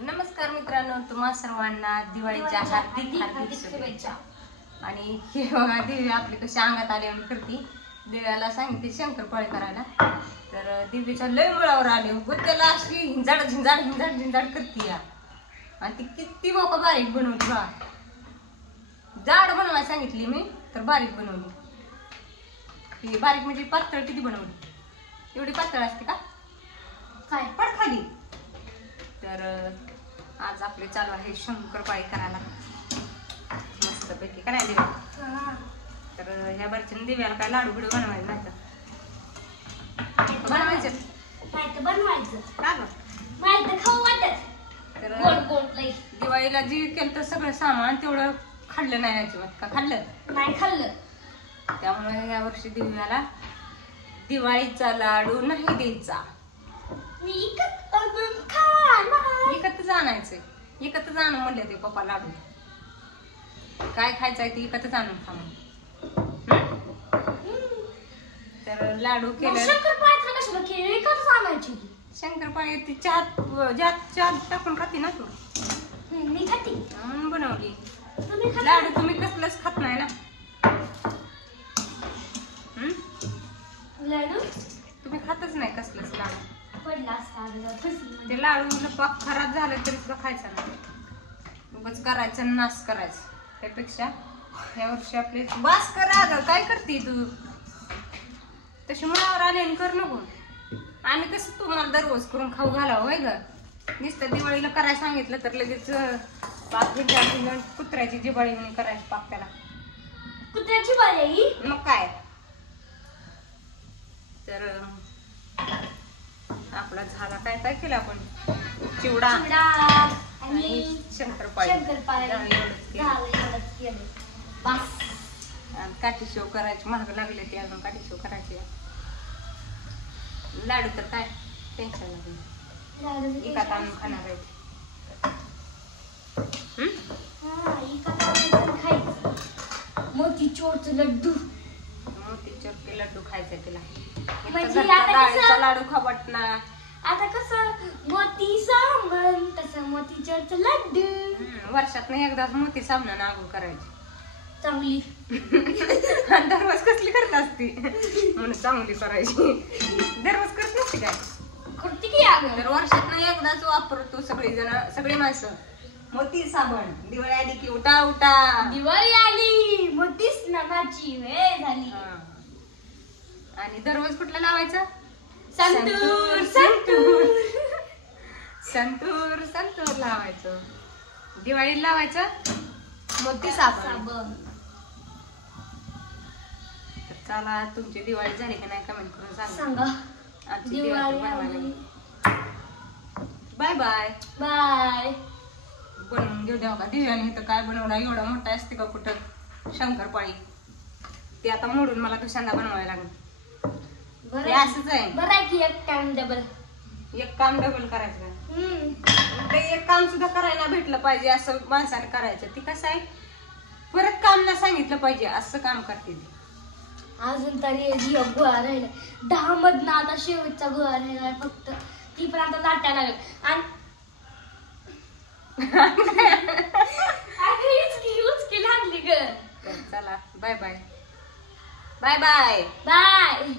नमस्कार मित्रांनो, तुम्हा सर्वांना दिवाळीच्या हार्दिक हार्दिक शुभेच्छा। आणि हे बघा दिव्य आपली कशी अंगात आल्यावर करते। दिव्याला सांगितले शंकरपाळी करायला, तर दिव्याच्या लय मुळावर आले त्याला अशी हिंजाड झिंजाड हिंजाड झिंजाड करते या। आणि ती किती मोका बारीक बनवली बा, जाड बनवायला सांगितली मी तर बारीक बनवली। ती बारीक म्हणजे पातळ किती बनवली, एवढी पातळ असते का काय पड खाली। तर आज आपले चालू आहे शंकरपाळी करायला मस्त पैकी करायला दिव्या। तर ह्या बारच्या दिव्याला काय लाडू बिडू बनवायचं नाही बनवायचं का ग तर दिवाळीला जी केलं तर सगळं सामान तेवढं खाल्लं नाही अजिबात का खाल्लं नाही खाल्लं। त्यामुळे या वर्षी दिव्याला दिवाळीचा लाडू नाही द्यायचा, विकतच आणायचंय। विकतच आणून म्हणले ते पप्पा लाडू काय खायचंय ते विकतच आणून खा म्हणून। तर लाडू केलं शंकरपाळी ती चहात टाकून खाते ना तू, मी खाते म्हणून बनवली। लाडू तुम्ही कसलंच खात नाही ना, लाडू तुम्ही खातच नाही कसलंच लाडू। ते लाडू पाक खराब झालं तरी सुद्धा खायचं नाही, उगाच करायचं नाश करायचं। त्यापेक्षा ह्या वर्षी आपले बास करा ग, काय करते तू तशी मुळावर आले कर नको। आणि कसं तुम्हाला दररोज करून खाऊ घालावं होय ग, नुसतं दिवाळीला करायला सांगितलं तर लगेच पाक हिंड कुत्र्याची जिबाळी म्हणून करायची पाक, त्याला कुत्र्याची बाळी मग काय। तर आपला झाला काय काय केलं आपण, चिवडा आणि शंकरपाळी काठी शेव करायची, महाग लागले ते अजून काठी शेव करायची। लाडू तर काय टेन्शन नाही, एकात आणून खाणार आहे। मोतीचूरचे लड्डू, मोतीचूरचे लड्डू खायचे तिला, डाळीचा लाडू खावटणार। आता कसं मोती साबण तसं मोतीचूरचे लड्डू, वर्षातनं एकदाच मोती साबण नागू करायची चांगली। दररोज कसली करत असती म्हणून चांगली करायची, दररोज करत नसते काय करते की तर वर्षातनं एकदाच वापरतो सगळी माणसं मोती साबण। दिवाळी आली की उठा उठा दिवाळी आली मोती स्नानाची वेळ झाली। आणि दररोज कुठलं लावायचं, संतूर संतूर संतूर संतूर लावायचं। दिवाळीला लावायचं मोती साबण। तर चला तुमची दिवाळी झाली की नाही कमेंट करून सांगा। आजची दिवाळी बाय बाय बाय। बनवून घेऊ द्या का दिव्याने, इथं काय बनवला एवढा मोठा असते का कुठं शंकरपाळी, ते आता मोडून मला कशांना बनवायला लागलं। असंच आहे बरं आहे की एक काम डबल करायचं, ते एक काम सुद्धा करायला भेटलं पाहिजे असं माणसाने करायचं। ती कसं आहे परत काम ना सांगितलं पाहिजे असं काम करते ती। अजून तरी गोळा राहिला 10 मधनं, आता शेवटचा गोळा राहिला फक्त, ती पण आता लाटायला लागेल। लागली ग। चला bye bye bye bye bye.